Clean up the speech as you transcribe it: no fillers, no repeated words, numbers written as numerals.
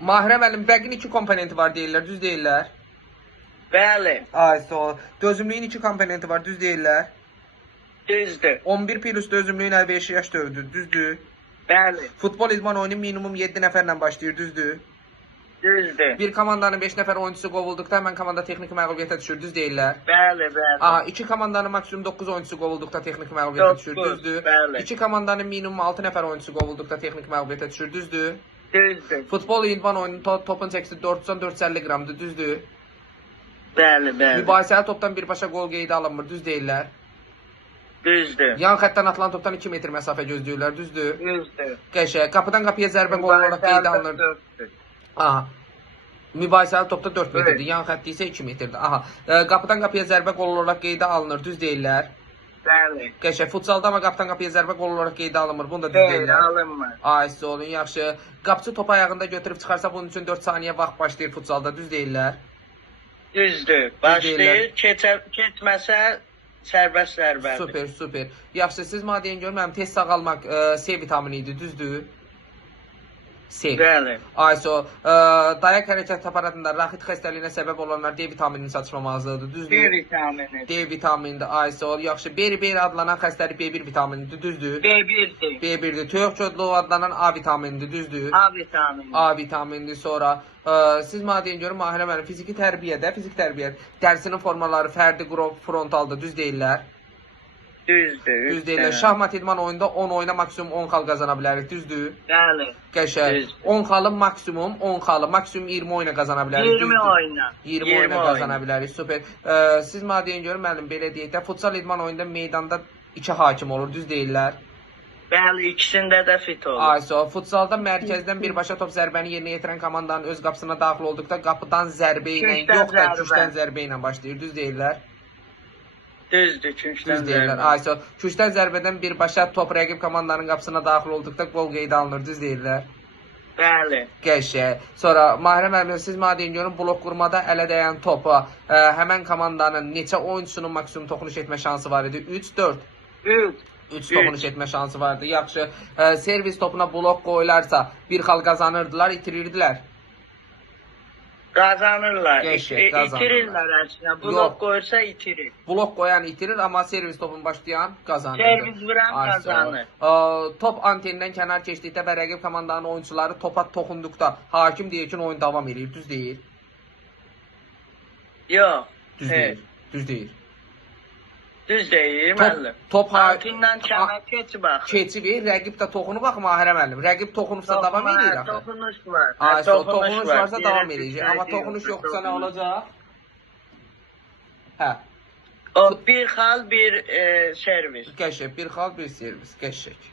Mahirə müəllim, bəqin 2 komponenti var deyirlər, düz deyirlər. Bəli, Ay, sağ ol. Dözümlüyün 2 komponenti var, düz deyirlər. düzdür. 11 plus dözümlüyün əlverişli yaş dövrüdür, düzdür. Bəli, Futbol idman oyunu minimum 7 nəfərlə başlayır, düzdür. düzdür. Bir komandanın 5 nəfər oyuncusu qovulduqda həmən komanda texniki məğlubiyyətə düşür, düz deyirlər. Bəli, bəli. Aha, 2 komandanın maksimum 9 oyuncusu qovulduqda texniki məğlubiyyətə düşür, Dokuz, düzdür. bəli. 2 komandanın minimum 6 nəfər oyuncusu qovulduqda texniki məğlubiyyətə düşür, düzdür. Düzdür. Futbol idman oyunu topun çəkisi 400-450 qramdır, düzdür. Bəli, bəli. Mübahisəli topdan birbaşa qol qeydə alınmır, düz deyirlər. Düzdür. Yan xəttdən atılan topdan 2 metr məsafə gözləyirlər, düzdür. Düzdür. Qəşəng. Qapıdan qapıya zərbə qol olaraq qeydə alınır. Düzdür. Aha. Mübahisəli topda 4 metrdir, Evet. yan xətti isə 2 metrdir. Aha. Qapıdan qapıya zərbə qol olaraq qeydə alınır, düz deyirlər. Bəli. Qəşəng. Futsalda amma qapıdan qapıya zərbə qol olaraq qeydə alınmır, bunu da düz Deyil, deyirlər. alınmır. Ay, sağ olun, yaxşı. Qapıçı topu ayağında götürüb çıxarsa bunun üçün 4 saniyə vaxt başlayır futsalda, düz deyirlər. Düzdür. Başlayır, keçməsə sərbəst zərbədir. Super, super. Yaxşı, siz mənə deyin görüm, mənim tez sağalmaq C vitamini idi, düzdür? C. Bəli. Ayso, dayak hərəkət aparatında raxit xəstəliyinə səbəb olanlar D vitamininin çatışmamazlığıdır, D düzdür? vitamini. D vitaminidir, ayso, yaxşı. Beri adlanan xəstəlik B1 vitaminidir, düzdür? B1'dir. B1'dir. Töyök çödlüğü adlanan A vitaminidir, düzdür? A vitamini. A vitaminidir. Sonra siz mənə deyin görüm, Mahirə müəllim, fiziki tərbiyə dərsinin formaları fərdi, qrup, frontaldır, düz deyirlər. Düzdür. Düz deyirlər. Şahmat idman oyunda 10 oyuna maksimum 10 xal qazana bilərik, düzdür? Bəli. Qəşəng. Düz. 10 xalı maksimum 10 xalı, maksimum 20 oyuna qazana bilərik. 20 düzdür? oyuna. 20 oyuna qazana bilərik. Super. Siz mənə deyin görün, müəllim, belə deyək də, futsal idman oyunda meydanda 2 hakim olur, düz deyirlər. Bəli, ikisində də fit olur. Ayso, futsalda mərkəzdən birbaşa top zərbəni yerinə yetirən komandanın öz qapısına daxil olduqda qapıdan zərbə ilə, Küşdən yox da zərbə. küşdən zərbə ilə başlayır, düz deyirlər. Düzdür, küşdən Düz deyirlər. zərbə. Ayso, küşdən zərbədən birbaşa top rəqib komandanın qapısına daxil olduqda qol qeydə alınır, düz deyirlər. Bəli. Qəşəng. Sonra Mahirə müəllim, siz mənə deyin görün, blok qurmada ələ dəyən topa həmən komandanın neçə oyunçusunun maksimum toxunuş etmə şansı var idi? 3, 4. 3. 3 toxunuş etmə şansı vardı. Yaxşı. Servis topuna blok qoyularsa bir xal qazanırdılar, itirirdilər. Qazanırlar. Qəşəng, qazanırlar. İtirirlər əksinə. Yox. Blok qoyursa itirir. Blok qoyan itirir, amma servis topun başlayan qazanır. Servis vuran qazanır. Top antenindən kənar keçdikdə və rəqib komandanın oyunçuları topa toxunduqda hakim deyir ki, oyun davam edir, düz deyir. Yox. Düz Evet. deyir. Düz deyir. Düz deyir, müəllim. Top Antindən kənar keçib axı. keçib, rəqib də toxunub axı Mahirə müəllim. Rəqib toxunubsa davam edir axı. Toxunuş var. Toxunuş varsa davam Yerə edəcək. Amma düşəcək, toxunuş yoxsa nə toxunuş. olacaq? Hə. O bir xal, bir servis. Qəşəng. Bir xal, bir servis. Qəşəng.